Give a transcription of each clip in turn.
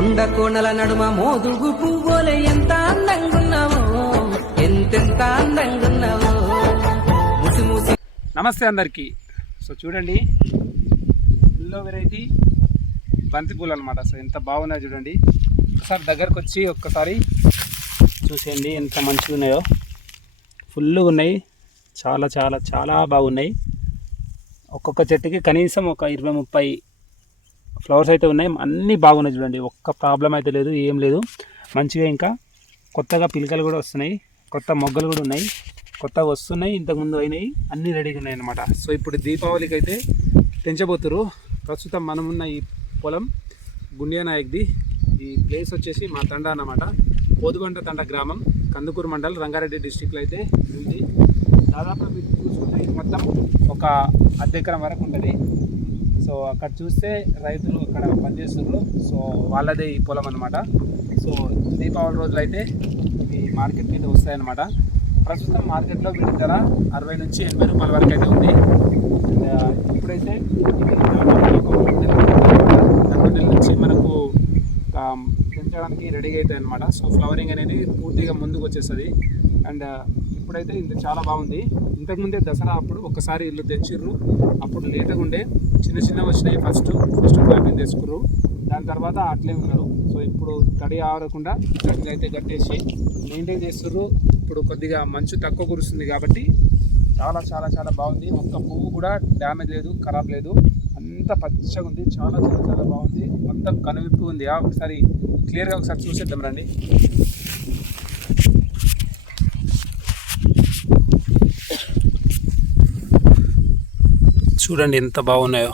కొండ కోణల నడుమ మోదుగు పువ్వులే ఎంత అందంగున్నావో ఎంతెంత అందంగున్నావో. ముసి ముసి. నమస్తే అందరికీ. సో చూడండి ఎల్లో వెరైటీ బంతిపూలు అనమాట సో ఎంత బాగున్నాయో చూడండి. ఒకసారి దగ్గరకు వచ్చి ఒక్కసారి చూసేయండి ఎంత మంచిగా ఉన్నాయో. ఫుల్గా ఉన్నాయి. చాలా చాలా చాలా బాగున్నాయి. ఒక్కొక్క చెట్టుకి కనీసం ఒక ఇరవై ముప్పై ఫ్లవర్స్ అయితే ఉన్నాయి. అన్నీ బాగున్నాయి చూడండి. ఒక్క ప్రాబ్లం అయితే లేదు ఏం లేదు. మంచిగా ఇంకా కొత్తగా పిలకలు కూడా వస్తున్నాయి. కొత్త మొగ్గలు కూడా ఉన్నాయి. కొత్తగా వస్తున్నాయి ఇంతకుముందు అయినాయి. అన్నీ రెడీగా ఉన్నాయి అన్నమాట. సో ఇప్పుడు దీపావళికి అయితే పెంచబోతురు ప్రస్తుతం మనమున్న ఈ పొలం గుండియా నాయక్ది. ఈ ప్లేస్ వచ్చేసి మా తండ అన్నమాట. పోదుగొండ తండ గ్రామం కందుకూరు మండల్ రంగారెడ్డి డిస్టిక్లో అయితే ఉంది. దాదాపు మీరు చూసుకుంటే ఇది మొత్తం ఒక అద్దెకరం వరకు ఉంటుంది. సో అక్కడ చూస్తే రైతులు అక్కడ పనిచేస్తున్నారు. సో వాళ్ళదే ఈ పొలం అనమాట సో దీపావళి రోజులు అయితే ఈ మార్కెట్కి అయితే వస్తాయన్నమాట. ప్రస్తుతం మార్కెట్లో వీటి ధర అరవై నుంచి ఎనభై రూపాయల వరకు అయితే ఉంది. ఇప్పుడైతే నెల నుంచి మనకు పెంచడానికి రెడీగా అవుతాయి అనమాట సో ఫ్లవరింగ్ అనేది పూర్తిగా ముందుకు వచ్చేస్తుంది. అండ్ ఇప్పుడైతే ఇంత చాలా బాగుంది. ఇంతకుముందే దసరా అప్పుడు ఒకసారి ఇల్లు తెచ్చిర్రు. అప్పుడు లేటగా ఉండే చిన్న చిన్న వచ్చినాయి ఫస్ట్ ఫస్ట్ క్లాపింగ్ తెచ్చుకుర్రు. దాని తర్వాత అట్లే ఉన్నారు. సో ఇప్పుడు తడి ఆరకుండా గట్టిగా అయితే కట్టేసి మెయింటైన్ చేస్తుర్రు. ఇప్పుడు కొద్దిగా మంచు తక్కువ కురుస్తుంది కాబట్టి చాలా చాలా చాలా బాగుంది. ఒక్క పువ్వు కూడా డ్యామేజ్ లేదు ఖరాబ్ లేదు. అంత పచ్చగా ఉంది. చాలా చాలా చాలా బాగుంది. మొత్తం కనువిప్పు ఉంది. ఆ ఒకసారి క్లియర్గా ఒకసారి చూసేద్దాం రండి. చూడండి ఎంత బాగున్నాయో.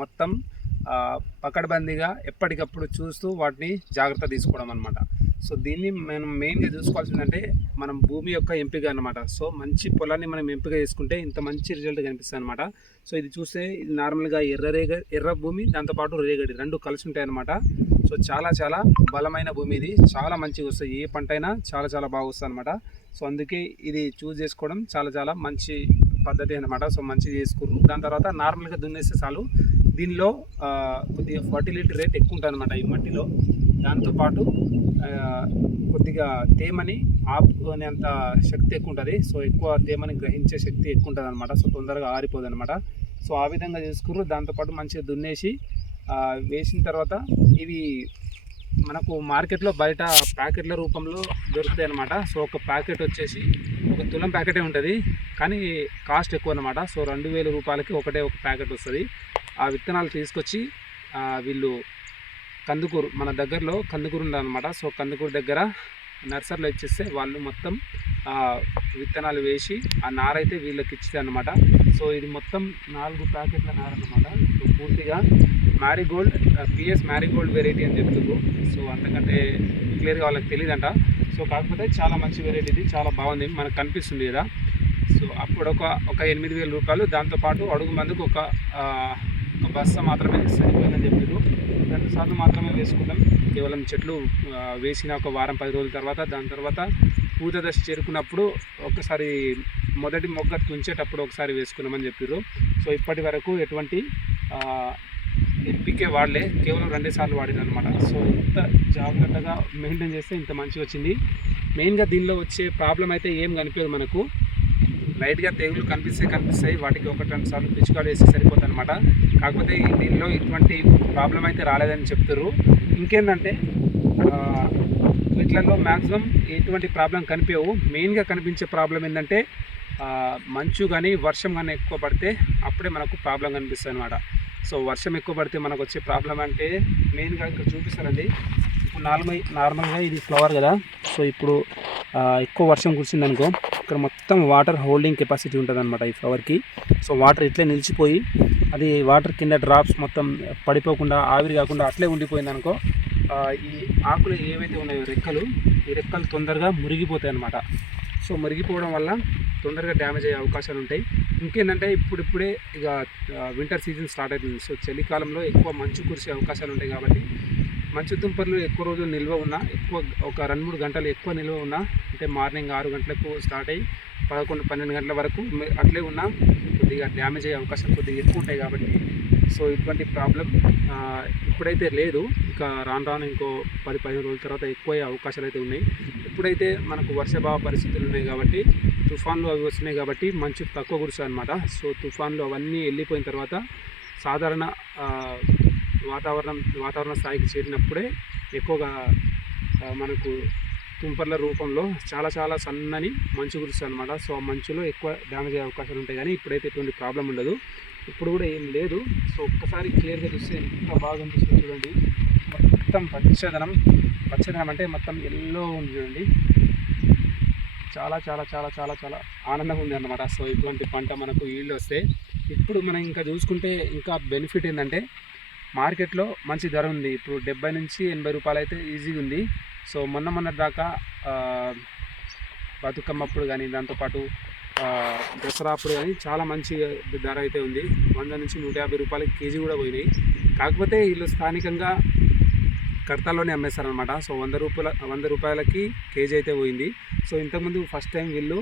మొత్తం పకడ్బందీగా ఎప్పటికప్పుడు చూస్తూ వాటిని జాగ్రత్త తీసుకోవడం అనమాట సో దీన్ని మనం మెయిన్గా చూసుకోవాల్సిందంటే మనం భూమి యొక్క ఎంపిక అనమాట సో మంచి పొలాన్ని మనం ఎంపిక చేసుకుంటే ఇంత మంచి రిజల్ట్ కనిపిస్తుంది అనమాట సో ఇది చూస్తే ఇది నార్మల్గా ఎర్ర రేగ ఎర్ర భూమి దాంతోపాటు రేగడి రెండు కలిసి ఉంటాయి అనమాట సో చాలా చాలా బలమైన భూమి ఇది. చాలా మంచిగా వస్తుంది ఏ పంట అయినా చాలా చాలా బాగా వస్తుంది అనమాట సో అందుకే ఇది చూస్ చేసుకోవడం చాలా చాలా మంచి పద్ధతి అనమాట సో మంచిగా చేసుకుర్రు దాని తర్వాత నార్మల్గా దున్నేస్తే చాలు. దీనిలో కొద్దిగా ఫర్టిలిటీ రేట్ ఎక్కువ ఉంటుంది అనమాట ఈ మట్టిలో దాంతోపాటు కొద్దిగా తేమని ఆపుకునేంత శక్తి ఎక్కువ ఉంటుంది సో ఎక్కువ తేమని గ్రహించే శక్తి ఎక్కువ ఉంటుంది అనమాట సో తొందరగా ఆరిపోదు అనమాట సో ఆ విధంగా చేసుకుర్రు. దాంతోపాటు మంచిగా దున్నేసి వేసిన తర్వాత ఇవి మనకు మార్కెట్లో బయట ప్యాకెట్ల రూపంలో దొరుకుతాయి అనమాట సో ఒక ప్యాకెట్ వచ్చేసి ఒక తులం ప్యాకెటే ఉంటుంది. కానీ కాస్ట్ ఎక్కువ అనమాట సో రెండు వేల రూపాయలకి ఒకటే ఒక ప్యాకెట్ వస్తుంది. ఆ విత్తనాలు తీసుకొచ్చి వీళ్ళు కందుకూరు మన దగ్గరలో కందుకూరు ఉందన్నమాట. సో కందుకూరు దగ్గర నర్సరీలో ఇచ్చేస్తే వాళ్ళు మొత్తం విత్తనాలు వేసి ఆ నార అయితే వీళ్ళకి ఇచ్చింది అనమాట సో ఇది మొత్తం నాలుగు ప్యాకెట్ల నార అనమాట సో పూర్తిగా మ్యారీగోల్డ్ పిఎస్ మ్యారీగోల్డ్ వెరైటీ అని చెప్తున్నారు సో అంతకంటే క్లియర్గా వాళ్ళకి తెలియదంట సో కాకపోతే చాలా మంచి వెరైటీ ఇది చాలా బాగుంది మనకు కనిపిస్తుంది కదా. సో అప్పుడు ఒక ఒక ఎనిమిది వేల రూపాయలు దాంతోపాటు అడుగు మందుకు ఒక బస్సు ఒక మాత్రమే సరిపోయిందని చెప్పారు రెండు సార్లు మాత్రమే వేసుకుంటాం. కేవలం చెట్లు వేసిన ఒక వారం పది రోజుల తర్వాత దాని తర్వాత పూత దశ చేరుకున్నప్పుడు ఒకసారి మొదటి మొగ్గ తుంచేటప్పుడు ఒకసారి వేసుకున్నామని చెప్పారు సో ఇప్పటి వరకు ఎటువంటి ఎంపికే వాడలే. కేవలం రెండే సార్లు వాడిన అనమాట సో ఇంత జాగ్రత్తగా మెయింటైన్ చేస్తే ఇంత మంచిగా వచ్చింది. మెయిన్గా దీనిలో వచ్చే ప్రాబ్లం అయితే ఏం కనిపించదు మనకు. లైట్గా తెగులు కనిపిస్తే కనిపిస్తాయి. వాటికి ఒక రెండు సార్లు పిచ్చుకాలు వేస్తే సరిపోతుంది అనమాట కాకపోతే దీనిలో ఇటువంటి ప్రాబ్లం అయితే రాలేదని చెప్తారు ఇంకేంటంటే వీటిలలో మ్యాక్సిమం ఎటువంటి ప్రాబ్లం కనిపించవు మెయిన్గా కనిపించే ప్రాబ్లం ఏంటంటే మంచు కానీ వర్షం కానీ ఎక్కువ పడితే అప్పుడే మనకు ప్రాబ్లం కనిపిస్తుంది అనమాట సో వర్షం ఎక్కువ పడితే మనకు వచ్చే ప్రాబ్లం అంటే మెయిన్గా ఇక్కడ చూపిస్తారండి నార్మల్ నార్మల్గా ఇది ఫ్లవర్ కదా. సో ఇప్పుడు ఎక్కువ వర్షం కురిసింది అనుకో ఇక్కడ మొత్తం వాటర్ హోల్డింగ్ కెపాసిటీ ఉంటుంది అనమాట ఈ ఫ్లవర్కి. సో వాటర్ ఇట్లే నిలిచిపోయి అది వాటర్ కింద డ్రాప్స్ మొత్తం పడిపోకుండా ఆవిరి కాకుండా అట్లే ఉండిపోయింది అనుకో ఈ ఆకులు ఏవైతే ఉన్నాయో రెక్కలు ఈ రెక్కలు తొందరగా మురిగిపోతాయి అనమాట సో మురిగిపోవడం వల్ల తొందరగా డ్యామేజ్ అయ్యే అవకాశాలు ఉంటాయి. ఇంకేంటంటే ఇప్పుడిప్పుడే ఇక వింటర్ సీజన్ స్టార్ట్ అవుతుంది. సో చలికాలంలో ఎక్కువ మంచు కురిసే అవకాశాలు ఉంటాయి కాబట్టి మంచు దుంపర్లు ఎక్కువ రోజులు నిల్వ ఉన్నా ఎక్కువ ఒక రెండు మూడు గంటలు ఎక్కువ నిల్వ ఉన్న అంటే మార్నింగ్ ఆరు గంటలకు స్టార్ట్ అయ్యి పదకొండు పన్నెండు గంటల వరకు అట్లే ఉన్న కొద్దిగా డ్యామేజ్ అయ్యే అవకాశాలు కొద్దిగా ఎక్కువ ఉంటాయి కాబట్టి. సో ఇటువంటి ప్రాబ్లం ఇప్పుడైతే లేదు. ఇంకా రాను రాను ఇంకో పది పదిహేను రోజుల తర్వాత ఎక్కువ అవకాశాలు అయితే ఉన్నాయి. ఇప్పుడైతే మనకు వర్షభావ పరిస్థితులు ఉన్నాయి కాబట్టి తుఫాన్లు అవి వస్తున్నాయి కాబట్టి మంచు తక్కువ కురుస్తాయి అనమాట సో తుఫాన్లు అవన్నీ వెళ్ళిపోయిన తర్వాత సాధారణ వాతావరణం వాతావరణ స్థాయికి చేరినప్పుడే ఎక్కువగా మనకు తుంపర్ల రూపంలో చాలా చాలా సన్నని మంచు కురుస్తుంది అనమాట సో ఆ మంచులో ఎక్కువ డ్యామేజ్ అయ్యే అవకాశాలు ఉంటాయి. కానీ ఇప్పుడైతే ఎటువంటి ప్రాబ్లం ఉండదు. ఇప్పుడు కూడా ఏం లేదు. సో ఒక్కసారి క్లియర్గా చూస్తే ఎంత బాగా అనిపిస్తుంది చూడండి. మొత్తం పచ్చదనం పచ్చదనం అంటే మొత్తం ఎల్లో ఉంది చూడండి. చాలా చాలా చాలా చాలా చాలా ఆనందంగా ఉంది అన్నమాట. సో ఇటువంటి పంట మనకు ఈల్డ్ వస్తే. ఇప్పుడు మనం ఇంకా చూసుకుంటే ఇంకా బెనిఫిట్ ఏంటంటే మార్కెట్లో మంచి ధర ఉంది. ఇప్పుడు డెబ్బై నుంచి ఎనభై రూపాయలు అయితే ఈజీగా ఉంది. సో మొన్న మొన్న దాకా బతుకమ్మప్పుడు కానీ దాంతోపాటు దసరా అప్పుడు కానీ చాలా మంచి ధర అయితే ఉంది. వంద నుంచి నూట యాభై రూపాయలకి కేజీ కూడా పోయినాయి. కాకపోతే వీళ్ళు స్థానికంగా కడతాలోనే అమ్మేస్తారనమాట సో వంద రూపాయల వంద రూపాయలకి కేజీ అయితే పోయింది. సో ఇంతకుముందు ఫస్ట్ టైం వీళ్ళు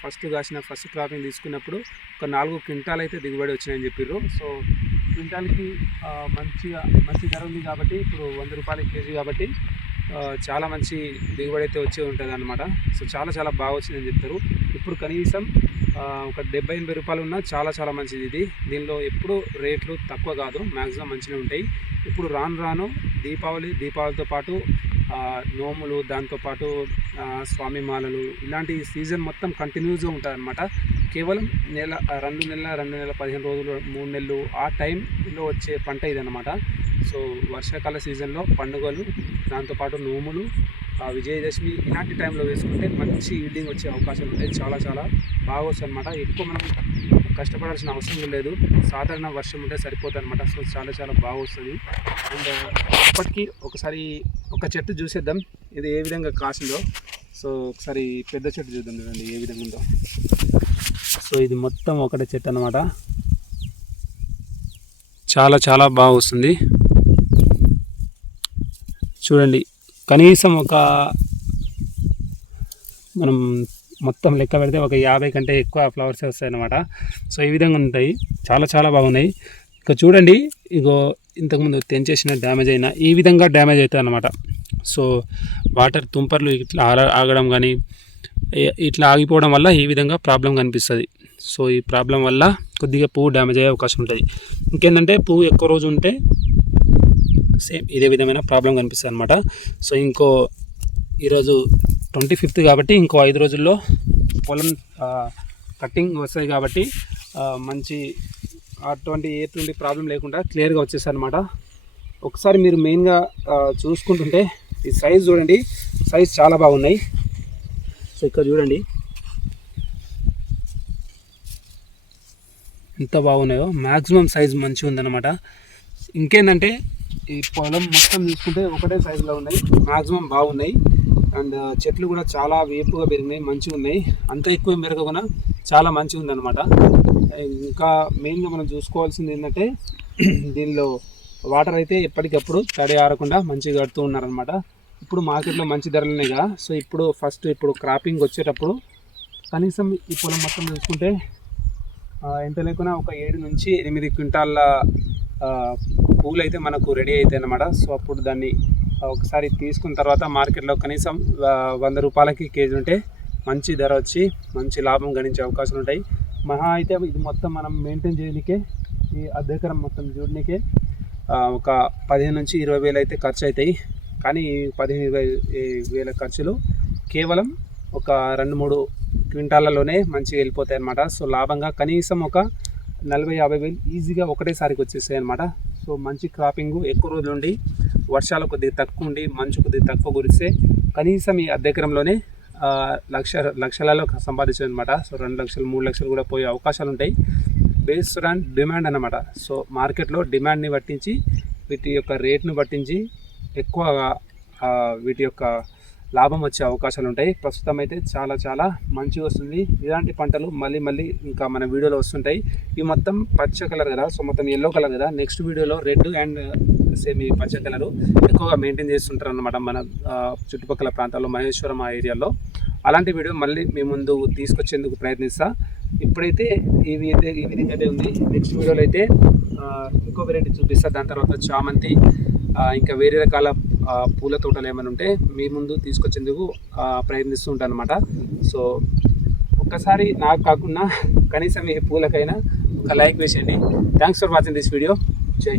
ఫస్ట్ కాసిన ఫస్ట్ క్రాపింగ్ తీసుకున్నప్పుడు ఒక నాలుగు క్వింటాలు అయితే దిగుబడి వచ్చినాయని చెప్పారు సో క్వింటాల్కి మంచిగా మంచి ధర ఉంది కాబట్టి ఇప్పుడు వంద రూపాయల కేజీ కాబట్టి చాలా మంచి దిగుబడి అయితే వచ్చేది ఉంటుంది అనమాట సో చాలా చాలా బాగా వచ్చిందని చెప్తారు. ఇప్పుడు కనీసం ఒక డెబ్బై ఎనభై రూపాయలు ఉన్నా చాలా చాలా మంచిది ఇది. దీనిలో ఎప్పుడు రేట్లు తక్కువ కాదు మ్యాక్సిమం మంచిగా ఉంటాయి. ఇప్పుడు రాను రాను దీపావళి దీపావళితో పాటు నోములు దాంతోపాటు స్వామి మాలలు ఇలాంటి సీజన్ మొత్తం కంటిన్యూస్గా ఉంటుంది అనమాట కేవలం నెల రెండు నెలల రెండు నెలల పదిహేను రోజులు మూడు నెలలు ఆ టైంలో వచ్చే పంట ఇదన్నమాట. సో వర్షాకాల సీజన్లో పండుగలు దాంతోపాటు నోములు ఆ, విజయదశమి ఇలాంటి టైంలో వేసుకుంటే మంచి ఈల్డింగ్ వచ్చే అవకాశాలు ఉంటాయి. చాలా చాలా బాగా వస్తుంది అనమాట ఎక్కువ మనం కష్టపడాల్సిన అవసరం లేదు. సాధారణ వర్షం ఉంటే సరిపోతుంది అనమాట సో చాలా చాలా బాగా వస్తుంది. అండ్ ఇప్పటికీ ఒకసారి ఒక చెట్టు చూసేద్దాం. ఇది ఏ విధంగా కాసిందో. సో ఒకసారి పెద్ద చెట్టు చూద్దాం చూడండి ఏ విధంగా ఉందో. సో ఇది మొత్తం ఒకటే చెట్టు అనమాట చాలా చాలా బాగా వస్తుంది. చూడండి కనీసం ఒక మనం మొత్తం లెక్క పెడితే ఒక యాభై కంటే ఎక్కువ ఫ్లవర్స్ వస్తాయి అన్నమాట. సో ఈ విధంగా ఉంటాయి. చాలా చాలా బాగున్నాయి ఇక చూడండి ఇగో ఇంతకుముందు తెంచేసిన డ్యామేజ్ అయినా ఈ విధంగా డ్యామేజ్ అవుతాయి అన్నమాట. సో వాటర్ తుంపర్లు ఇట్లా ఆగడం కానీ ఇట్లా ఆగిపోవడం వల్ల ఈ విధంగా ప్రాబ్లం కనిపిస్తుంది. సో ఈ ప్రాబ్లం వల్ల కొద్దిగా పువ్వు డ్యామేజ్ అయ్యే అవకాశం ఉంటుంది. ఇంకేంటంటే పువ్వు ఎక్కువ రోజు ఉంటే సేమ్ ఇదే విధమైన ప్రాబ్లం కనిపిస్తుంది అనమాట సో ఇంకో ఈరోజు ట్వంటీ ఫిఫ్త్ కాబట్టి ఇంకో ఐదు రోజుల్లో పొలం కట్టింగ్ వస్తాయి కాబట్టి మంచి అటువంటి ఎటువంటి ప్రాబ్లం లేకుండా క్లియర్గా వచ్చేసాయి అనమాట ఒకసారి మీరు మెయిన్గా చూసుకుంటుంటే ఈ సైజ్ చూడండి సైజ్ చాలా బాగున్నాయి. సో ఇక్కడ చూడండి. ఎంత బాగున్నాయో. మ్యాక్సిమం సైజ్ మంచిగా ఉందన్నమాట. ఇంకేంటంటే ఈ పొలం మొత్తం తీసుకుంటే ఒకటే సైజులో ఉన్నాయి. మ్యాక్సిమం బాగున్నాయి. అండ్ uh, చెట్లు కూడా చాలా వేపుగా పెరిగినాయి మంచిగా ఉన్నాయి. అంత ఎక్కువ పెరగకుండా చాలా మంచిగా ఉందన్నమాట. ఇంకా మెయిన్గా మనం చూసుకోవాల్సింది ఏంటంటే దీనిలో వాటర్ అయితే ఎప్పటికప్పుడు తడి ఆరకుండా మంచిగా కడుతూ ఉన్నారనమాట ఇప్పుడు మార్కెట్లో మంచి ధరలు ఉన్నాయి కదా. సో ఇప్పుడు ఫస్ట్ ఇప్పుడు క్రాపింగ్ వచ్చేటప్పుడు కనీసం ఈ పొలం మొత్తం చూసుకుంటే ఎంత లేకున్నా ఒక ఏడు నుంచి ఎనిమిది క్వింటాళ్ళ పూలు అయితే మనకు రెడీ అవుతాయి అన్నమాట సో అప్పుడు దాన్ని ఒకసారి తీసుకున్న తర్వాత మార్కెట్లో కనీసం వంద రూపాయలకి కేజీ ఉంటే మంచి ధర వచ్చి మంచి లాభం గణించే అవకాశాలు ఉంటాయి. మహా అయితే ఇది మొత్తం మనం మెయింటైన్ చేయడానికే ఈ అద్దెకరం మొత్తం చూడడానికే ఒక పదిహేను నుంచి ఇరవై వేలు అయితే ఖర్చు అవుతాయి కానీ పదిహేను ఇరవై వేల ఖర్చులు కేవలం ఒక రెండు మూడు క్వింటాలలోనే మంచిగా వెళ్ళిపోతాయి అనమాట సో లాభంగా కనీసం ఒక నలభై యాభై వేలు ఈజీగా ఒకటేసారికి వచ్చేస్తాయి అనమాట సో మంచి క్రాపింగ్ ఎక్కువ రోజులు ఉండి వర్షాలు కొద్దిగా తక్కువ ఉండి మంచు కొద్దిగా తక్కువ కురిస్తే కనీసం ఈ అద్దె ఎకరంలోనే లక్ష లక్షలలో సంపాదించదు అనమాట సో రెండు లక్షలు మూడు లక్షలు కూడా పోయే అవకాశాలు ఉంటాయి. బేస్డ్ ఆన్ డిమాండ్ అన్నమాట. సో మార్కెట్లో డిమాండ్ని పట్టించి వీటి యొక్క రేట్ను పట్టించి ఎక్కువ వీటి యొక్క లాభం వచ్చే అవకాశాలు ఉంటాయి. ప్రస్తుతం అయితే చాలా చాలా మంచిగా వస్తుంది. ఇలాంటి పంటలు మళ్ళీ మళ్ళీ ఇంకా మన వీడియోలో వస్తుంటాయి. ఇవి మొత్తం పచ్చ కలర్ కదా? సో మొత్తం ఎల్లో కలర్ కదా? నెక్స్ట్ వీడియోలో రెడ్ అండ్ సేమ్ ఈ పచ్చ కలరు ఎక్కువగా మెయింటైన్ చేస్తుంటారు అనమాట మన చుట్టుపక్కల ప్రాంతాల్లో మహేశ్వరం ఆ ఏరియాలో. అలాంటి వీడియో మళ్ళీ మీ ముందు తీసుకొచ్చేందుకు ప్రయత్నిస్తా. ఇప్పుడైతే ఇవి అయితే ఈ విధంగా అయితే ఉంది. నెక్స్ట్ వీడియోలో అయితే ఇంకో వెరైటీ చూపిస్తా. దాని తర్వాత చామంతి ఇంకా వేరే రకాల పూల తోటలు ఏమైనా ఉంటే మీ ముందు తీసుకొచ్చేందుకు ప్రయత్నిస్తూ ఉంటాను అనమాట సో ఒక్కసారి నాకు కాకుండా కనీసం మీ పూలకైనా ఒక లైక్ వేసేయండి. Thanks for watching this video